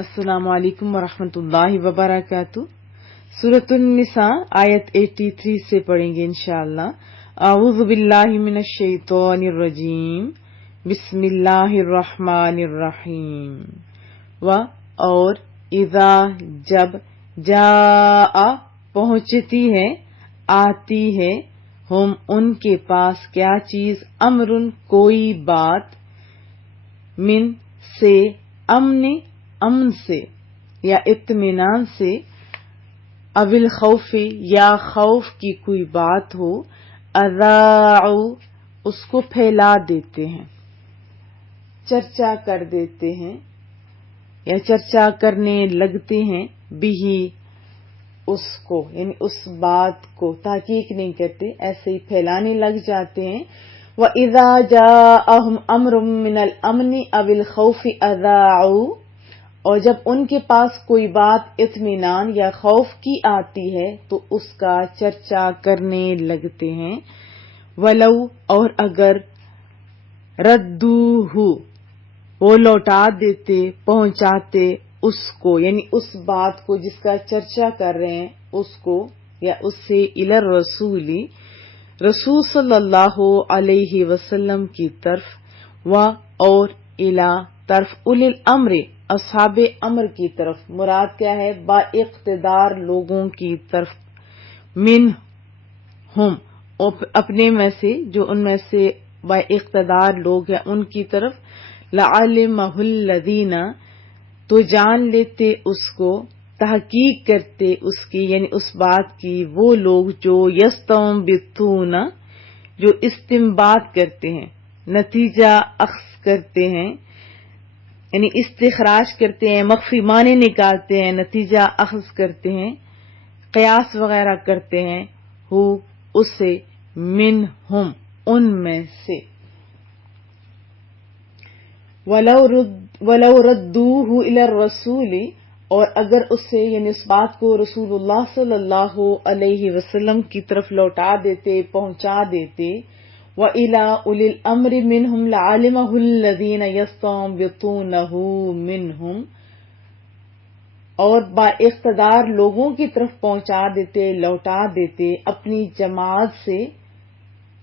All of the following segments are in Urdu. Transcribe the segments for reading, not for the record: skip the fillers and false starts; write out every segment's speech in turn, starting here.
السلام علیکم ورحمۃ اللہ وبرکاتہ۔ سورۃ النساء آیت 83 سے پڑھیں گے انشاءاللہ۔ اعوذ باللہ من الشیطان الرجیم، بسم اللہ الرحمن الرحیم۔ اور اذا جب جاء پہنچتی ہے، آتی ہے، ہم ان کے پاس کیا چیز، امر کوئی بات، من سے، امن سے یا اطمینان سے، اول خوف یا خوف کی کوئی بات ہو، اذاعوا اس کو پھیلا دیتے ہیں، چرچا کر دیتے ہیں یا چرچا کرنے لگتے ہیں، بھی اس کو، یعنی اس بات کو، تحقیق نہیں کرتے، ایسے ہی پھیلانے لگ جاتے ہیں۔ وَإِذَا جَاءَهُمْ أَمْرٌ مِّنَ الْأَمْنِ أَوِ الْخَوْفِ أَذَاعُوا اور جب ان کے پاس کوئی بات اطمینان یا خوف کی آتی ہے تو اس کا چرچا کرنے لگتے ہیں۔ وَلَوْ اور اگر رَدُّوهُ وہ لوٹا دیتے، پہنچاتے اس کو، یعنی اس بات کو جس کا چرچا کر رہے ہیں اس کو یا اس سے، الی الرسول رسول صلی اللہ علیہ وسلم کی طرف، اور الی طرف، اولی الامر اصحاب امر کی طرف، مراد کیا ہے، با اقتدار لوگوں کی طرف، منہم اپنے میں سے، جو ان میں سے با اقتدار لوگ ہیں ان کی طرف، لعلمہ الذین تو جان لیتے اس کو، تحقیق کرتے اس کی، یعنی اس بات کی، وہ لوگ جو یستنبطون جو استنباط کرتے ہیں، نتیجہ اخذ کرتے ہیں، یعنی استخراج کرتے ہیں، مخفی معنی نکالتے ہیں، نتیجہ اخذ کرتے ہیں، قیاس وغیرہ کرتے ہیں، ہو اسے، منہم ان میں سے۔ وَلَوْ رَدُّوهُ إِلَى الرَّسُولِ اور اگر اسے، یعنی اس بات کو رسول اللہ صلی اللہ علیہ وسلم کی طرف لوٹا دیتے، پہنچا دیتے، وَإِلَىٰ أُولِي الْأَمْرِ مِنْهُمْ لَعَلِمَهُ الَّذِينَ يَسْتَنبِطُونَهُ مِنْهُمْ اور با اقتدار لوگوں کی طرف پہنچا دیتے، لوٹا دیتے اپنی جماعت سے،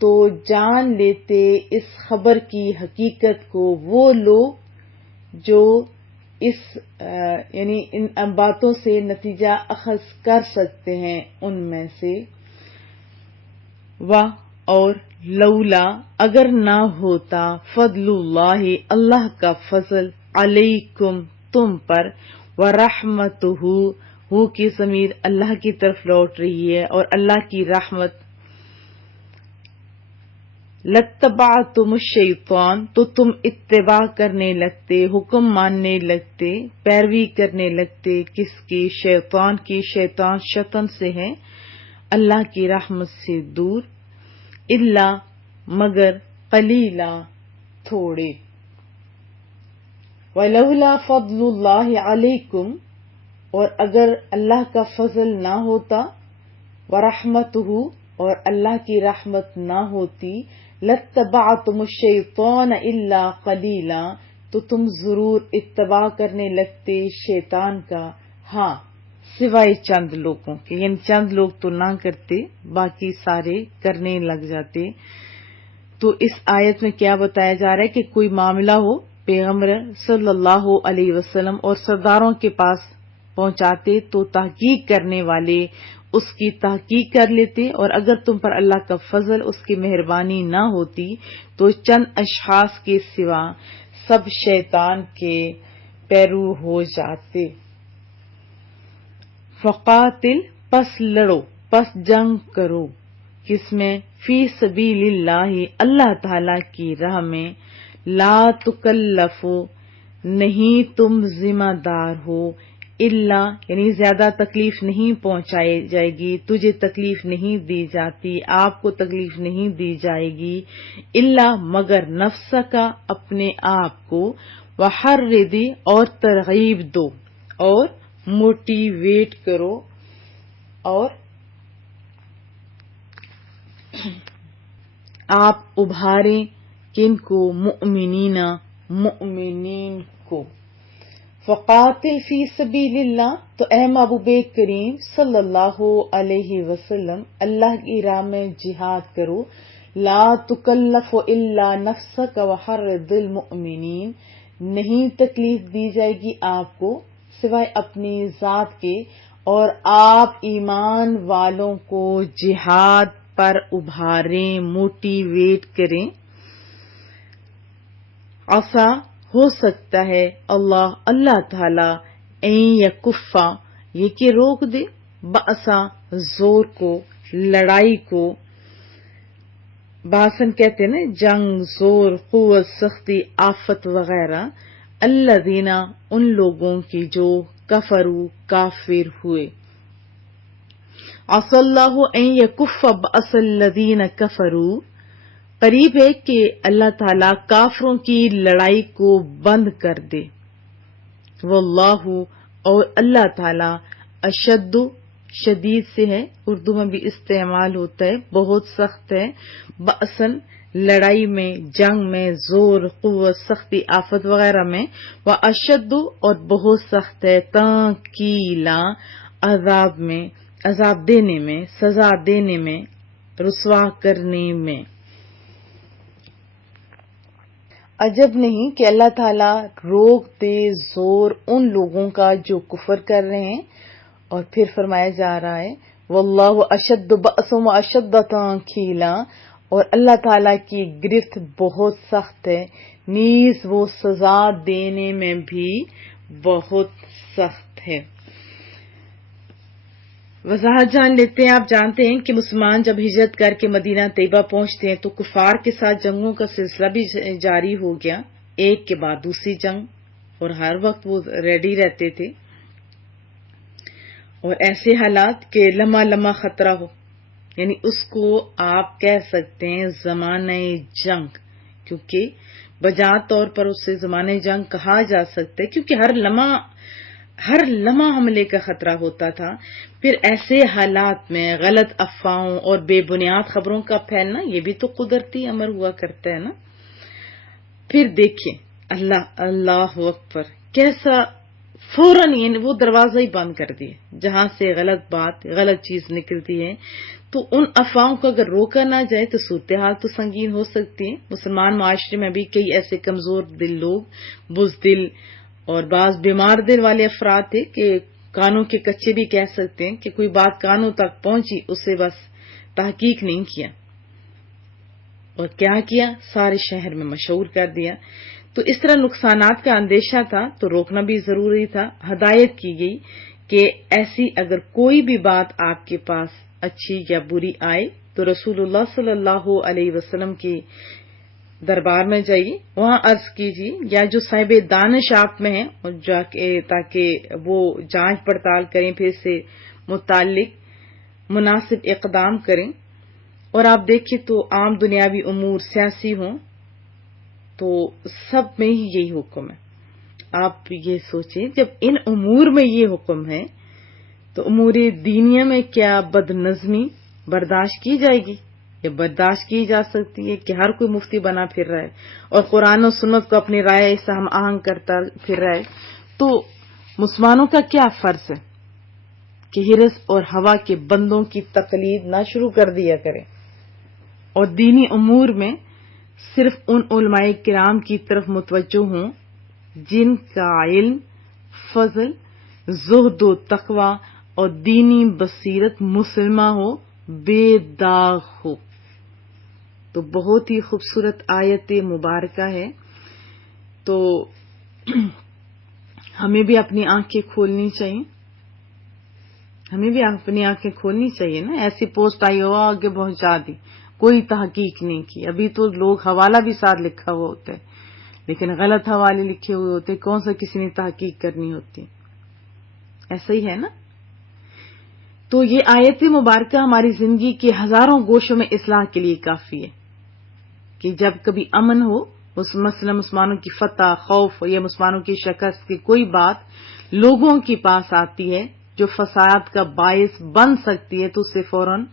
تو جان لیتے اس خبر کی حقیقت کو وہ لوگ جو اس یعنی ان باتوں سے نتیجہ اخذ کر سکتے ہیں ان میں سے۔ اور لولا اگر نہ ہوتا، فضل اللہ اللہ کا فضل، علیکم تم پر، ورحمتہ ہو کی ضمیر اللہ کی طرف لوٹ رہی ہے، اور اللہ کی رحمت، لَاتَّبَعْتُمُ الشَّيْطَانَ تو تم اتباع کرنے لگتے، حکم ماننے لگتے، پیروی کرنے لگتے، کس کی، شیطان کی، شیطان شطن سے ہے، اللہ کی رحمت سے دور، الا مگر، قلیلا تھوڑے۔ وَلَوْلَا فَضْلُ اللَّهِ عَلَيْكُمْ اور اگر اللہ کا فضل نہ ہوتا، وَرَحْمَتُهُ اور اللہ کی رحمت نہ ہوتی، لَاتَّبَعْتُمُ الشَّيْطَانَ إِلَّا قَلِيلًا تو تم ضرور اتباع کرنے لگتے شیطان کا، ہاں سوائے چند لوگوں کے، یعنی چند لوگ تو نہ کرتے، باقی سارے کرنے لگ جاتے۔ تو اس آیت میں کیا بتایا جا رہا ہے کہ کوئی معاملہ ہو، پیغمبر صلی اللہ علیہ وسلم اور سرداروں کے پاس پہنچاتے تو تحقیق کرنے والے اس کی تحقیق کر لیتے، اور اگر تم پر اللہ کا فضل، اس کی مہربانی نہ ہوتی تو چند اشخاص کے سوا سب شیطان کے پیرو ہو جاتے۔ فقاتل پس لڑو، پس جنگ کرو، کس میں، فی سبیل اللہ اللہ تعالی کی راہ میں، لا تکلف نہیں تم ذمہ دار ہو، الا یعنی زیادہ تکلیف نہیں پہنچائی جائے گی، تجھے تکلیف نہیں دی جاتی، آپ کو تکلیف نہیں دی جائے گی، الا مگر نفس کا اپنے آپ کو، وحرد اور ترغیب دو، اور موٹیویٹ کرو، اور آپ ابھاریں کن کو، مؤمنین کو۔ فقاتل فی سبیل اللہ، تو اے محبوب کریم صلی اللہ علیہ وسلم اللہ کی راہ میں جہاد کرو. لا تکلف الا نفسک وحرض المؤمنین، نہیں تکلیف دی جائے گی آپ کو سوائے اپنی ذات کے، اور آپ ایمان والوں کو جہاد پر ابھاریں، موٹیویٹ کریں. عسا، ہو سکتا ہے اللہ تعالی یکفا، یہ کہ روک دے، بأسا، زور کو، لڑائی کو. باسن کہتے ہیں نا جنگ، زور، قوت، سختی، آفت وغیرہ. الذین، ان لوگوں کی جو کفروا، کافر ہوئے. عسى اللہ ان یکف بأس الذین کفروا، قریب ہے کہ اللہ تعالیٰ کافروں کی لڑائی کو بند کر دے. واللہ، اور اللہ تعالیٰ اشد، شدید سے ہے، اردو میں بھی استعمال ہوتا ہے، بہت سخت ہے. بأسن، لڑائی میں، جنگ میں، زور، قوت، سختی، آفت وغیرہ میں. واشد، اور بہت سخت ہے. تنکیلا، عذاب میں، عذاب دینے میں، سزا دینے میں، رسوا کرنے میں. عجب نہیں کہ اللہ تعالیٰ روک دے زور ان لوگوں کا جو کفر کر رہے ہیں. اور پھر فرمایا جا رہا ہے واللہ اشد بأسا واشد تنکیلا، اور اللہ تعالیٰ کی گرفت بہت سخت ہے، نیز وہ سزا دینے میں بھی بہت سخت ہے. وضاحت جان لیتے ہیں. آپ جانتے ہیں کہ مسلمان جب ہجرت کر کے مدینہ طیبہ پہنچتے ہیں تو کفار کے ساتھ جنگوں کا سلسلہ بھی جاری ہو گیا، ایک کے بعد دوسری جنگ، اور ہر وقت وہ ریڈی رہتے تھے. اور ایسے حالات کہ لمحہ خطرہ ہو، یعنی اس کو آپ کہہ سکتے ہیں زمانہ جنگ، کیونکہ بجا طور پر اسے زمانہ جنگ کہا جا سکتا ہے، کیونکہ ہر لمحہ حملے کا خطرہ ہوتا تھا. پھر ایسے حالات میں غلط افواہوں اور بے بنیاد خبروں کا پھیلنا، یہ بھی تو قدرتی امر ہوا کرتا ہے نا. پھر دیکھیں اللہ اکبر، کیسا فوراً یعنی وہ دروازہ ہی بند کر دیے. جہاں سے غلط بات، غلط چیز نکلتی ہے تو ان افواہوں کو اگر روکا نہ جائے تو صورتحال تو سنگین ہو سکتی ہے. مسلمان معاشرے میں بھی کئی ایسے کمزور دل لوگ، بزدل اور بعض بیمار دل والے افراد تھے کہ کانوں کے کچے بھی کہہ سکتے ہیں کہ کوئی بات کانوں تک پہنچی، اسے بس تحقیق نہیں کیا، اور کیا کیا، سارے شہر میں مشہور کر دیا. تو اس طرح نقصانات کا اندیشہ تھا تو روکنا بھی ضروری تھا. ہدایت کی گئی کہ ایسی اگر کوئی بھی بات آپ کے پاس اچھی یا بری آئے تو رسول اللہ صلی اللہ علیہ وسلم کے دربار میں جائیے، وہاں عرض کیجیے، یا جو صاحب دانش آپ میں ہیں تاکہ وہ جانچ پڑتال کریں، پھر سے متعلق مناسب اقدام کریں. اور آپ دیکھیں تو عام دنیاوی امور سیاسی ہوں تو سب میں ہی یہی حکم ہے. آپ یہ سوچیں جب ان امور میں یہ حکم ہے تو امور دینیہ میں کیا بد نظمی برداشت کی جائے گی؟ یہ برداشت کی جا سکتی ہے کہ ہر کوئی مفتی بنا پھر رہا ہے اور قرآن و سنت کو اپنی رائے سے ہم آہنگ کرتا پھر رہا ہے. تو مسلمانوں کا کیا فرض ہے کہ حرص اور ہوا کے بندوں کی تقلید نہ شروع کر دیا کریں، اور دینی امور میں صرف ان علماء کرام کی طرف متوجہ ہوں جن کا علم، فضل، زہد و تقوی اور دینی بصیرت مسلمہ ہو، بے داغ ہو. تو بہت ہی خوبصورت آیت مبارکہ ہے. تو ہمیں بھی اپنی آنکھیں کھولنی چاہیے نا. ایسی پوسٹ آئی ہو آگے پہنچا دی، کوئی تحقیق نہیں کی. ابھی تو لوگ حوالہ بھی ساتھ لکھا ہوا ہوتا ہے لیکن غلط حوالے لکھے ہوئے ہوتے، کون سا کسی نے تحقیق کرنی ہوتی. ایسا ہی ہے نا. تو یہ آیت مبارکہ ہماری زندگی کے ہزاروں گوشوں میں اصلاح کے لیے کافی ہے کہ جب کبھی امن ہو، مثلا مسلمانوں کی فتح، خوف یا مسلمانوں کی شکست کی کوئی بات لوگوں کے پاس آتی ہے جو فساد کا باعث بن سکتی ہے تو اسے فوراً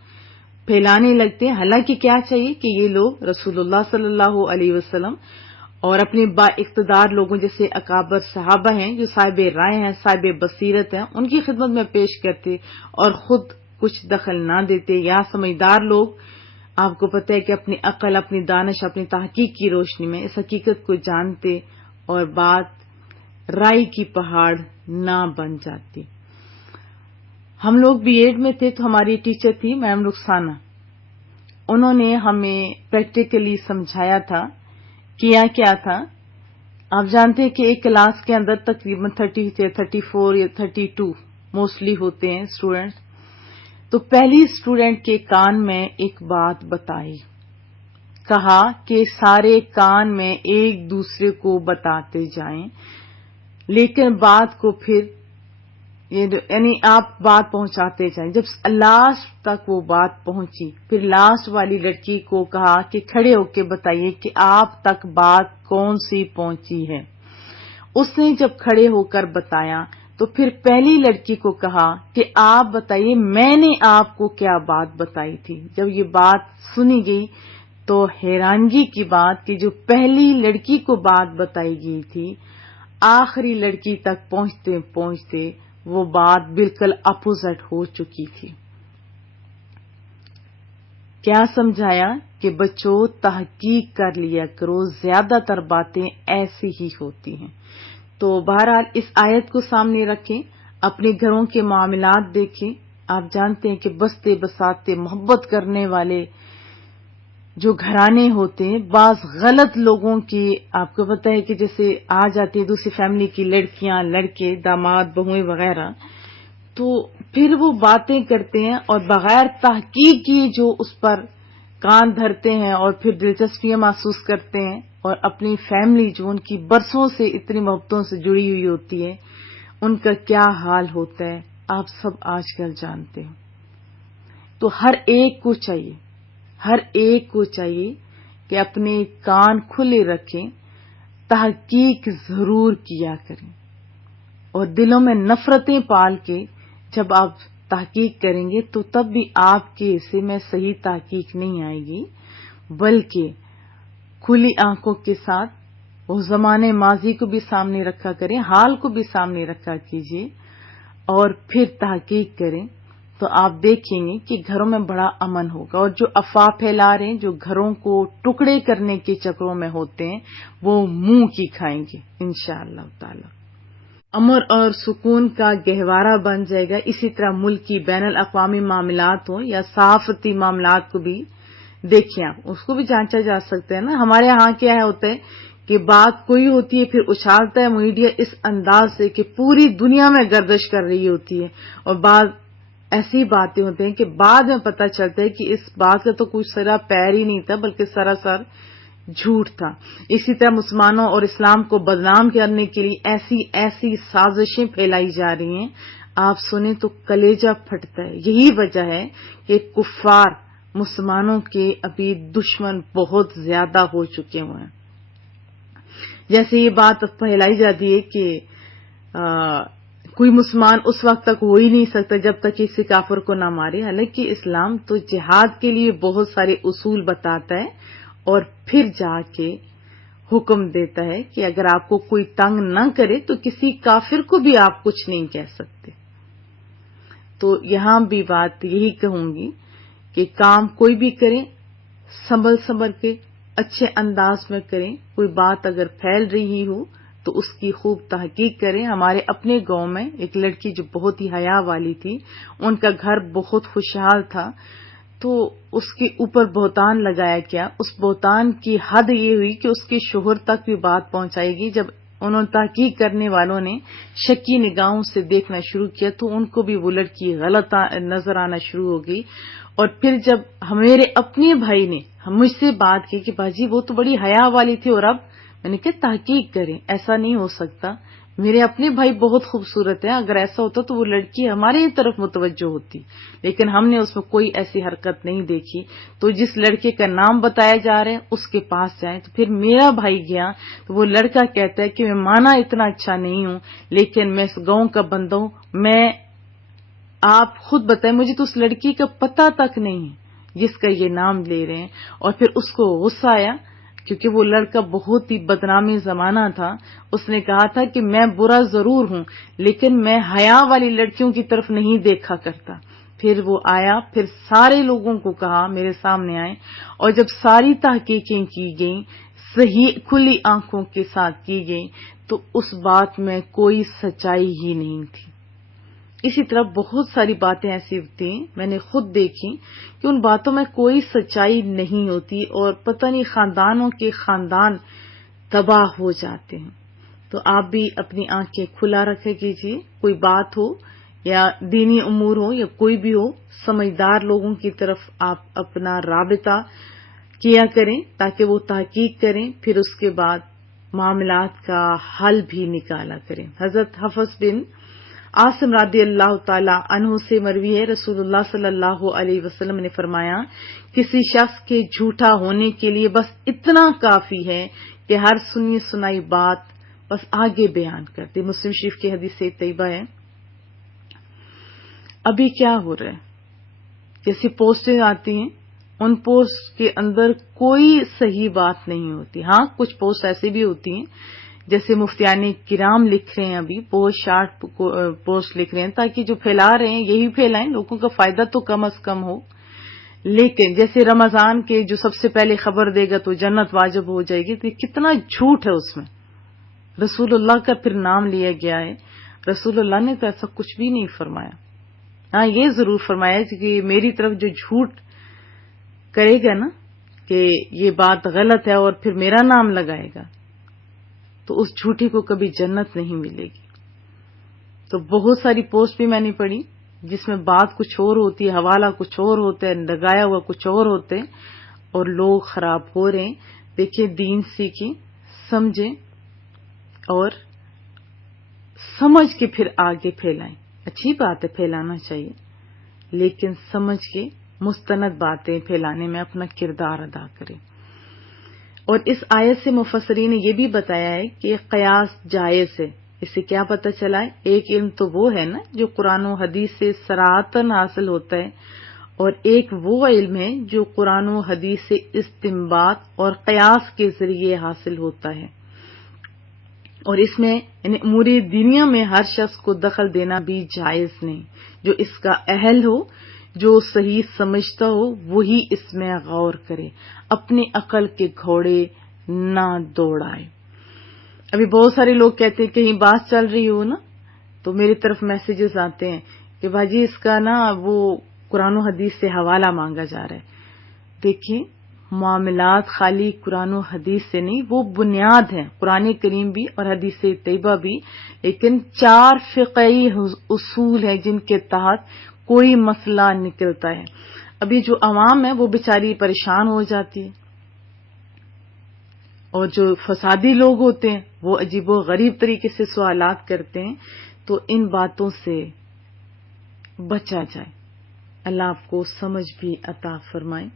پھیلانے لگتے ہیں. حالانکہ کیا چاہیے کہ یہ لوگ رسول اللہ صلی اللہ علیہ وسلم اور اپنے با اقتدار لوگوں جیسے اکابر صحابہ ہیں جو صاحب رائے ہیں، صاحب بصیرت ہیں، ان کی خدمت میں پیش کرتے اور خود کچھ دخل نہ دیتے. یا سمجھدار لوگ آپ کو پتہ ہے کہ اپنی عقل، اپنی دانش، اپنی تحقیق کی روشنی میں اس حقیقت کو جانتے اور بات رائے کی پہاڑ نہ بن جاتی. ہم لوگ بی ایڈ میں تھے تو ہماری ٹیچر تھی میم رخسانہ. انہوں نے ہمیں پریکٹیکلی سمجھایا تھا. کیا تھا آپ جانتے ہیں کہ ایک کلاس کے اندر تقریباً 30 سے 34 یا 32 موسٹلی ہوتے ہیں اسٹوڈینٹس. تو پہلی اسٹوڈینٹ کے کان میں ایک بات بتائی، کہا کہ سارے کان میں ایک دوسرے کو بتاتے جائیں، لیکن بات کو پھر یعنی آپ بات پہنچاتے جائیں. جب لاسٹ تک وہ بات پہنچی، پھر لاسٹ والی لڑکی کو کہا کہ کھڑے ہو کے بتائیے کہ آپ تک بات کون سی پہنچی ہے. اس نے جب کھڑے ہو کر بتایا تو پھر پہلی لڑکی کو کہا کہ آپ بتائیے میں نے آپ کو کیا بات بتائی تھی. جب یہ بات سنی گئی تو حیرانگی کی بات کہ جو پہلی لڑکی کو بات بتائی گئی تھی، آخری لڑکی تک پہنچتے پہنچتے وہ بات بالکل اپوزٹ ہو چکی تھی. کیا سمجھایا کہ بچوں تحقیق کر لیا کرو، زیادہ تر باتیں ایسی ہی ہوتی ہیں. تو بہرحال اس آیت کو سامنے رکھیں، اپنے گھروں کے معاملات دیکھیں. آپ جانتے ہیں کہ بستے بساتے محبت کرنے والے جو گھرانے ہوتے ہیں، بعض غلط لوگوں کی آپ کو پتہ ہے کہ جیسے آ جاتی ہے دوسری فیملی کی لڑکیاں، لڑکے، داماد، بہویں وغیرہ، تو پھر وہ باتیں کرتے ہیں اور بغیر تحقیق کیے جو اس پر کان دھرتے ہیں اور پھر دلچسپیاں محسوس کرتے ہیں، اور اپنی فیملی جو ان کی برسوں سے اتنی محبتوں سے جڑی ہوئی ہوتی ہے، ان کا کیا حال ہوتا ہے آپ سب آج کل جانتے ہیں. تو ہر ایک کو چاہیے کہ اپنے کان کھلے رکھیں، تحقیق ضرور کیا کریں، اور دلوں میں نفرتیں پال کے جب آپ تحقیق کریں گے تو تب بھی آپ کے حصے میں صحیح تحقیق نہیں آئے گی، بلکہ کھلی آنکھوں کے ساتھ وہ زمانے ماضی کو بھی سامنے رکھا کریں، حال کو بھی سامنے رکھا کیجیے اور پھر تحقیق کریں. تو آپ دیکھیں گے کہ گھروں میں بڑا امن ہوگا. اور جو افواہ پھیلا رہے ہیں، جو گھروں کو ٹکڑے کرنے کے چکروں میں ہوتے ہیں، وہ منہ کی کھائیں گے انشاءاللہ تعالی. امن اور سکون کا گہوارہ بن جائے گا. اسی طرح ملک کی بین الاقوامی معاملات ہوں یا صحافتی معاملات کو بھی دیکھیں، آپ اس کو بھی جانچا جا سکتا ہے نا. ہمارے ہاں کیا ہوتا ہے کہ بات کوئی ہوتی ہے، پھر اچھالتا ہے میڈیا اس انداز سے کہ پوری دنیا میں گردش کر رہی ہوتی ہے، اور بعض ایسی باتیں ہوتی ہیں کہ بعد میں پتہ چلتا ہے کہ اس بات کا تو کچھ سرا پیر ہی نہیں تھا بلکہ سراسر جھوٹ تھا. اسی طرح مسلمانوں اور اسلام کو بدنام کرنے کے لیے ایسی سازشیں پھیلائی جا رہی ہیں، آپ سنیں تو کلیجہ پھٹتا ہے. یہی وجہ ہے کہ کفار مسلمانوں کے ابھی دشمن بہت زیادہ ہو چکے ہوئے ہیں. جیسے یہ بات پھیلائی جاتی ہے کہ کوئی مسلمان اس وقت تک ہو ہی نہیں سکتا جب تک کسی کافر کو نہ مارے. حالانکہ اسلام تو جہاد کے لیے بہت سارے اصول بتاتا ہے اور پھر جا کے حکم دیتا ہے کہ اگر آپ کو کوئی تنگ نہ کرے تو کسی کافر کو بھی آپ کچھ نہیں کہہ سکتے. تو یہاں بھی بات یہی کہوں گی کہ کام کوئی بھی کریں سنبھل کے اچھے انداز میں کریں. کوئی بات اگر پھیل رہی ہو تو اس کی خوب تحقیق کریں. ہمارے اپنے گاؤں میں ایک لڑکی جو بہت ہی حیا والی تھی، ان کا گھر بہت خوشحال تھا، تو اس کے اوپر بہتان لگایا گیا. اس بہتان کی حد یہ ہوئی کہ اس کے شوہر تک بھی بات پہنچائی گئی. جب انہوں تحقیق کرنے والوں نے شکی نگاہوں سے دیکھنا شروع کیا تو ان کو بھی وہ لڑکی غلط نظر آنا شروع ہو گئی. اور پھر جب میرے اپنے بھائی نے مجھ سے بات کی کہ باجی وہ تو بڑی حیا والی تھی، اور اب میں نے کہا تحقیق کریں، ایسا نہیں ہو سکتا. میرے اپنے بھائی بہت خوبصورت ہیں، اگر ایسا ہوتا تو وہ لڑکی ہمارے ہی طرف متوجہ ہوتی، لیکن ہم نے اس میں کوئی ایسی حرکت نہیں دیکھی. تو جس لڑکے کا نام بتایا جا رہا ہے اس کے پاس جائیں. تو پھر میرا بھائی گیا تو وہ لڑکا کہتا ہے کہ میں مانا اتنا اچھا نہیں ہوں لیکن میں اس گاؤں کا بندہ ہوں. میں آپ خود بتائیں، مجھے تو اس لڑکی کا پتہ تک نہیں ہے جس کا یہ نام لے رہے ہیں. اور پھر اس کو غصہ آیا کیونکہ وہ لڑکا بہت ہی بدنامی زمانہ تھا. اس نے کہا تھا کہ میں برا ضرور ہوں لیکن میں حیا والی لڑکیوں کی طرف نہیں دیکھا کرتا. پھر وہ آیا، پھر سارے لوگوں کو کہا میرے سامنے آئے، اور جب ساری تحقیقیں کی گئیں، صحیح کھلی آنکھوں کے ساتھ کی گئی، تو اس بات میں کوئی سچائی ہی نہیں تھی. اسی طرح بہت ساری باتیں ایسی ہوتی ہیں، میں نے خود دیکھی کہ ان باتوں میں کوئی سچائی نہیں ہوتی اور پتہ نہیں خاندانوں کے خاندان تباہ ہو جاتے ہیں. تو آپ بھی اپنی آنکھیں کھلا رکھے کیجیے، کوئی بات ہو یا دینی امور ہو یا کوئی بھی ہو، سمجھدار لوگوں کی طرف آپ اپنا رابطہ کیا کریں تاکہ وہ تحقیق کریں، پھر اس کے بعد معاملات کا حل بھی نکالا کریں. حضرت حفص بن عاصم رضی اللہ تعالی عنہ سے مروی ہے، رسول اللہ صلی اللہ علیہ وسلم نے فرمایا، کسی شخص کے جھوٹا ہونے کے لیے بس اتنا کافی ہے کہ ہر سنی سنائی بات بس آگے بیان کر دے. مسلم شریف کی حدیث طیبہ ہے. ابھی کیا ہو رہا ہے، جیسی پوسٹیں آتی ہیں ان پوسٹ کے اندر کوئی صحیح بات نہیں ہوتی. ہاں کچھ پوسٹ ایسی بھی ہوتی ہیں جیسے مفتیان کرام لکھ رہے ہیں، ابھی بہت شارٹ پوسٹ لکھ رہے ہیں تاکہ جو پھیلا رہے ہیں یہی پھیلائیں، لوگوں کا فائدہ تو کم از کم ہو. لیکن جیسے رمضان کے جو سب سے پہلے خبر دے گا تو جنت واجب ہو جائے گی، تو کتنا جھوٹ ہے اس میں. رسول اللہ کا پھر نام لیا گیا ہے، رسول اللہ نے تو ایسا کچھ بھی نہیں فرمایا. ہاں یہ ضرور فرمایا کہ میری طرف جو جھوٹ کرے گا نا کہ یہ بات غلط ہے اور پھر میرا نام لگائے گا تو اس جھوٹی کو کبھی جنت نہیں ملے گی. تو بہت ساری پوسٹ بھی میں نے پڑھی جس میں بات کچھ اور ہوتی ہے، حوالہ کچھ اور ہوتا ہے، لگایا ہوا کچھ اور ہوتے ہیں اور لوگ خراب ہو رہے ہیں. دیکھیے دین سیکھیں، سمجھیں اور سمجھ کے پھر آگے پھیلائیں. اچھی بات ہے پھیلانا چاہیے، لیکن سمجھ کے مستند باتیں پھیلانے میں اپنا کردار ادا کریں. اور اس آیت سے مفسرین نے یہ بھی بتایا ہے کہ قیاس جائز ہے. اس سے کیا پتہ چلا ہے؟ ایک علم تو وہ ہے نا جو قرآن و حدیث سے صراحتاً حاصل ہوتا ہے، اور ایک وہ علم ہے جو قرآن و حدیث سے استنباط اور قیاس کے ذریعے حاصل ہوتا ہے. اور اس میں یعنی امور دینیا میں ہر شخص کو دخل دینا بھی جائز نہیں. جو اس کا اہل ہو، جو صحیح سمجھتا ہو، وہی اس میں غور کرے، اپنی عقل کے گھوڑے نہ دوڑائے. ابھی بہت سارے لوگ کہتے ہیں کہیں بات چل رہی ہو نا تو میری طرف میسیجز آتے ہیں کہ باجی اس کا نا وہ قرآن و حدیث سے حوالہ مانگا جا رہا ہے. دیکھیں معاملات خالی قرآن و حدیث سے نہیں، وہ بنیاد ہیں، قرآن کریم بھی اور حدیث طیبہ بھی، لیکن 4 فقہی اصول ہیں جن کے تحت کوئی مسئلہ نکلتا ہے. ابھی جو عوام ہے وہ بیچاری پریشان ہو جاتی ہے، اور جو فسادی لوگ ہوتے ہیں وہ عجیب و غریب طریقے سے سوالات کرتے ہیں. تو ان باتوں سے بچا جائے. اللہ آپ کو سمجھ بھی عطا فرمائے.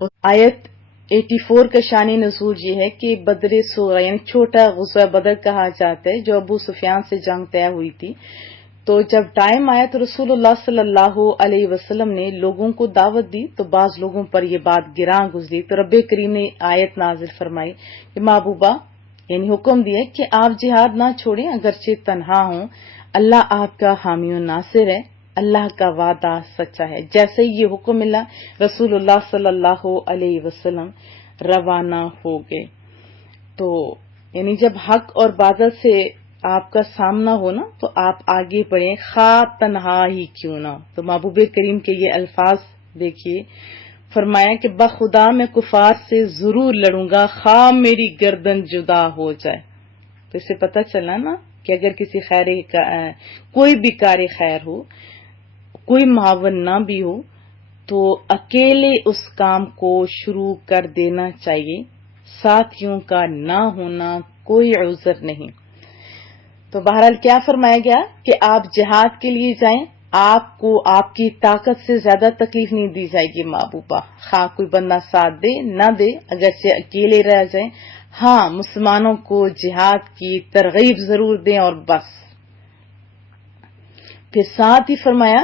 اور آیت 84 کا شان نزول یہ ہے کہ بدر صغری یعنی چھوٹا غزوہ بدر کہا جاتا ہے جو ابو سفیان سے جنگ طے ہوئی تھی. تو جب ٹائم آیا تو رسول اللہ صلی اللہ علیہ وسلم نے لوگوں کو دعوت دی تو بعض لوگوں پر یہ بات گراں گزری. تو رب کریم نے آیت نازل فرمائی کہ محبوبہ یعنی حکم دیا کہ آپ جہاد نہ چھوڑیں اگرچہ تنہا ہوں، اللہ آپ کا حامی و ناصر ہے، اللہ کا وعدہ سچا ہے. جیسے ہی یہ حکم ملا رسول اللہ صلی اللہ علیہ وسلم روانہ ہو گئے. تو یعنی جب حق اور باطل سے آپ کا سامنا ہو نا تو آپ آگے بڑھیں، خواہ تنہا ہی کیوں نہ ہو. تو محبوب کریم کے یہ الفاظ دیکھیے، فرمایا کہ بخدا میں کفار سے ضرور لڑوں گا خواہ میری گردن جدا ہو جائے. تو اس سے پتہ چلا نا کہ اگر کسی کوئی بھی کار خیر ہو، کوئی معاون نہ بھی ہو تو اکیلے اس کام کو شروع کر دینا چاہیے. ساتھیوں کا نہ ہونا کوئی عذر نہیں. تو بہرحال کیا فرمایا گیا کہ آپ جہاد کے لیے جائیں، آپ کو آپ کی طاقت سے زیادہ تکلیف نہیں دی جائے گی محبوبہ، خواہ کوئی بندہ ساتھ دے نہ دے، اگرچہ اکیلے رہ جائیں. ہاں مسلمانوں کو جہاد کی ترغیب ضرور دیں اور بس. پھر ساتھ ہی فرمایا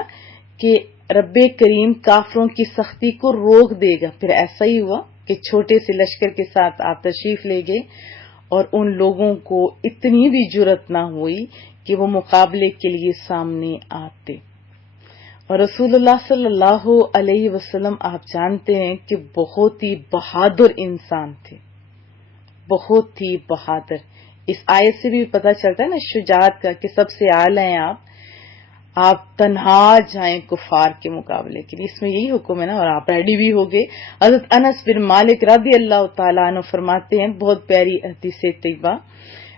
کہ رب کریم کافروں کی سختی کو روک دے گا. پھر ایسا ہی ہوا کہ چھوٹے سے لشکر کے ساتھ آپ تشریف لے گئے اور ان لوگوں کو اتنی بھی جرت نہ ہوئی کہ وہ مقابلے کے لیے سامنے آتے. اور رسول اللہ صلی اللہ علیہ وسلم آپ جانتے ہیں کہ بہت ہی بہادر انسان تھے، بہت ہی بہادر. اس آیت سے بھی پتہ چلتا ہے نا شجاعت کا کہ سب سے اعلیٰ ہیں آپ تنہا جائیں کفار کے مقابلے کے لیے، اس میں یہی حکم ہے نا، اور آپ ریڈی بھی ہو گئے. حضرت انس بن مالک رضی اللہ تعالیٰ عنہ فرماتے ہیں، بہت پیاری حدیث طیبہ،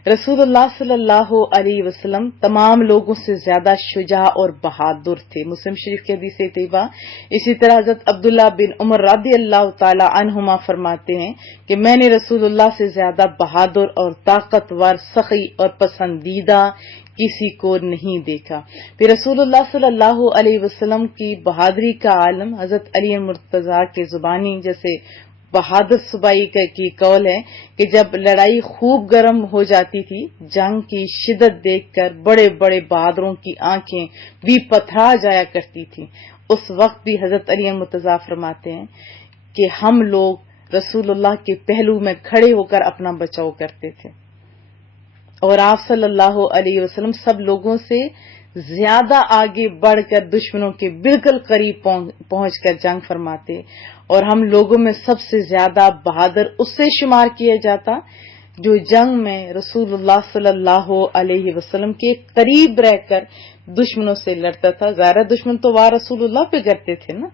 رسول اللہ صلی اللہ علیہ وسلم تمام لوگوں سے زیادہ شجاع اور بہادر تھے. مسلم شریف کی حدیث طیبہ. اسی طرح حضرت عبداللہ بن عمر رضی اللہ تعالی عنہما فرماتے ہیں کہ میں نے رسول اللہ سے زیادہ بہادر اور طاقتور، سخی اور پسندیدہ کسی کو نہیں دیکھا. پھر رسول اللہ صلی اللہ علیہ وسلم کی بہادری کا عالم حضرت علی مرتضیٰ کے زبانی جیسے بہادر صوبائی کی قول ہے کہ جب لڑائی خوب گرم ہو جاتی تھی، جنگ کی شدت دیکھ کر بڑے بڑے بہادروں کی آنکھیں بھی پتھرا جایا کرتی تھیں. اس وقت بھی حضرت علی مرتضیٰ فرماتے ہیں کہ ہم لوگ رسول اللہ کے پہلو میں کھڑے ہو کر اپنا بچاؤ کرتے تھے، اور آپ صلی اللہ علیہ وسلم سب لوگوں سے زیادہ آگے بڑھ کر دشمنوں کے بالکل قریب پہنچ کر جنگ فرماتے، اور ہم لوگوں میں سب سے زیادہ بہادر اس سے شمار کیا جاتا جو جنگ میں رسول اللہ صلی اللہ علیہ وسلم کے قریب رہ کر دشمنوں سے لڑتا تھا. ظاہر دشمن تو وار رسول اللہ پہ کرتے تھے نا.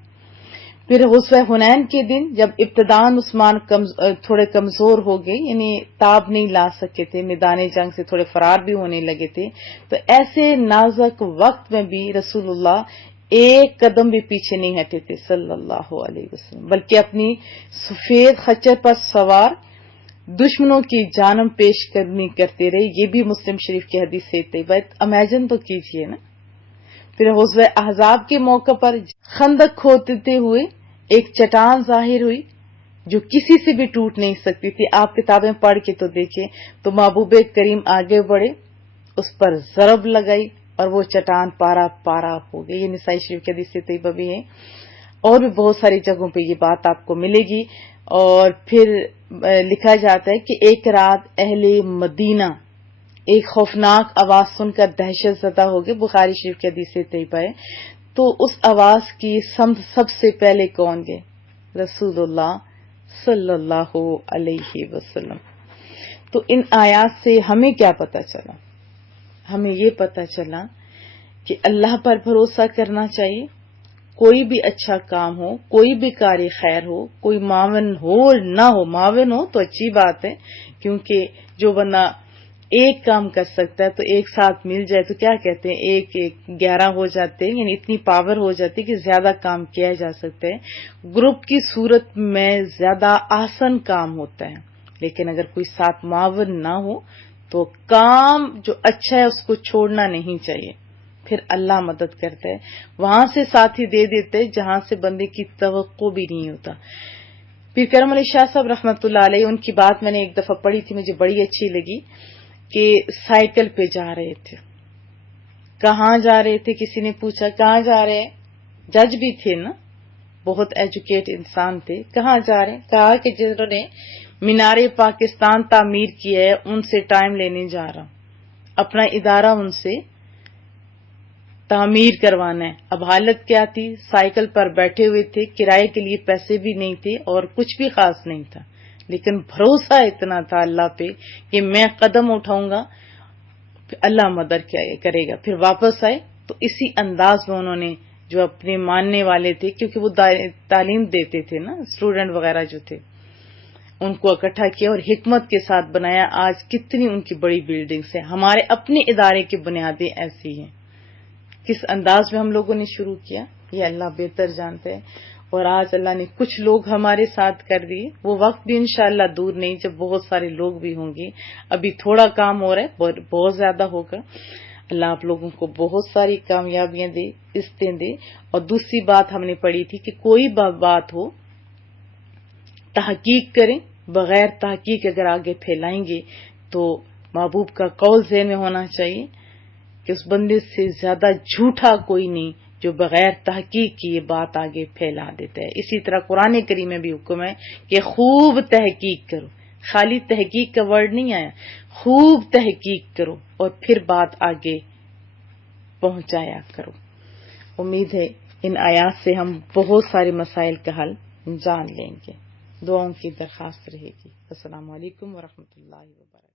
پھر غزوہ حنین کے دن جب ابتداً عثمان تھوڑے کمزور ہو گئے، یعنی تاب نہیں لا سکے تھے، میدان جنگ سے تھوڑے فرار بھی ہونے لگے تھے، تو ایسے نازک وقت میں بھی رسول اللہ ایک قدم بھی پیچھے نہیں ہٹے تھے صلی اللہ علیہ وسلم، بلکہ اپنی سفید خچر پر سوار دشمنوں کی جانب پیش قدمی کرتے رہے. یہ بھی مسلم شریف کی حدیث سے طیبہ. امیجن تو کیجئے نا. پھر غزوہ احزاب کے موقع پر خندق کھودتے ہوئے ایک چٹان ظاہر ہوئی جو کسی سے بھی ٹوٹ نہیں سکتی تھی. آپ کتابیں پڑھ کے تو دیکھیں تو محبوب کریم آگے بڑھے، اس پر ضرب لگائی اور وہ چٹان پارا پارا ہو گئی. یہ نسائی شریف کی حدیث طیبہ بھی ہے، اور بھی بہت ساری جگہوں پہ یہ بات آپ کو ملے گی. اور پھر لکھا جاتا ہے کہ ایک رات اہل مدینہ ایک خوفناک آواز سن کر دہشت زدہ ہو گئے. بخاری شریف کی حدیث طیبہ ہے. تو اس آواز کی سمت سب سے پہلے کون گئے؟ رسول اللہ صلی اللہ علیہ وسلم. تو ان آیات سے ہمیں کیا پتہ چلا؟ ہمیں یہ پتہ چلا کہ اللہ پر بھروسہ کرنا چاہیے. کوئی بھی اچھا کام ہو، کوئی بھی کار خیر ہو، کوئی معاون ہو نہ ہو، معاون ہو تو اچھی بات ہے، کیونکہ جو بندہ ایک کام کر سکتا ہے تو ایک ساتھ مل جائے تو کیا کہتے ہیں، ایک 11 ہو جاتے ہیں، یعنی اتنی پاور ہو جاتی ہے کہ زیادہ کام کیا جا سکتا ہے. گروپ کی صورت میں زیادہ آسان کام ہوتا ہے، لیکن اگر کوئی ساتھ معاون نہ ہو تو کام جو اچھا ہے اس کو چھوڑنا نہیں چاہیے. پھر اللہ مدد کرتا ہے، وہاں سے ساتھی دے دیتے جہاں سے بندے کی توقع بھی نہیں ہوتا. پھر کرم علی شاہ صاحب رحمۃ اللہ علیہ، ان کی بات میں نے ایک دفعہ پڑھی تھی، مجھے بڑی اچھی لگی کہ سائیکل پہ جا رہے تھے. کہاں جا رہے تھے؟ کسی نے پوچھا کہاں جا رہے ہیں؟ جج بھی تھے نا، بہت ایجوکیٹ انسان تھے. کہاں جا رہے ہیں؟ کہا کہ جنہوں نے مینار پاکستان تعمیر کیا ہے ان سے ٹائم لینے جا رہا ہوں، اپنا ادارہ ان سے تعمیر کروانا ہے. اب حالت کیا تھی؟ سائیکل پر بیٹھے ہوئے تھے، کرائے کے لیے پیسے بھی نہیں تھے اور کچھ بھی خاص نہیں تھا، لیکن بھروسہ اتنا تھا اللہ پہ کہ میں قدم اٹھاؤں گا اللہ مدد کرے گا. پھر واپس آئے تو اسی انداز میں انہوں نے جو اپنے ماننے والے تھے، کیونکہ وہ تعلیم دیتے تھے نا، اسٹوڈنٹ وغیرہ جو تھے، ان کو اکٹھا کیا اور حکمت کے ساتھ بنایا. آج کتنی ان کی بڑی بلڈنگز ہیں. ہمارے اپنے ادارے کی بنیادیں ایسی ہیں. کس انداز میں ہم لوگوں نے شروع کیا یہ اللہ بہتر جانتے ہیں، اور آج اللہ نے کچھ لوگ ہمارے ساتھ کر دیے. وہ وقت بھی انشاءاللہ دور نہیں جب بہت سارے لوگ بھی ہوں گے. ابھی تھوڑا کام ہو رہا ہے، بہت زیادہ ہوگا. اللہ آپ لوگوں کو بہت ساری کامیابیاں دے، عزتیں دے. اور دوسری بات ہم نے پڑھی تھی کہ کوئی بات ہو تحقیق کریں، بغیر تحقیق اگر آگے پھیلائیں گے تو محبوب کا قول ذہن میں ہونا چاہیے کہ اس بندے سے زیادہ جھوٹا کوئی نہیں جو بغیر تحقیق کی یہ بات آگے پھیلا دیتا ہے. اسی طرح قرآن کریم میں بھی حکم ہے کہ خوب تحقیق کرو. خالی تحقیق کا ورڈ نہیں آیا، خوب تحقیق کرو اور پھر بات آگے پہنچایا کرو. امید ہے ان آیات سے ہم بہت سارے مسائل کا حل جان لیں گے. دعاؤں کی درخواست رہے گی. السلام علیکم ورحمۃ اللہ وبرکاتہ.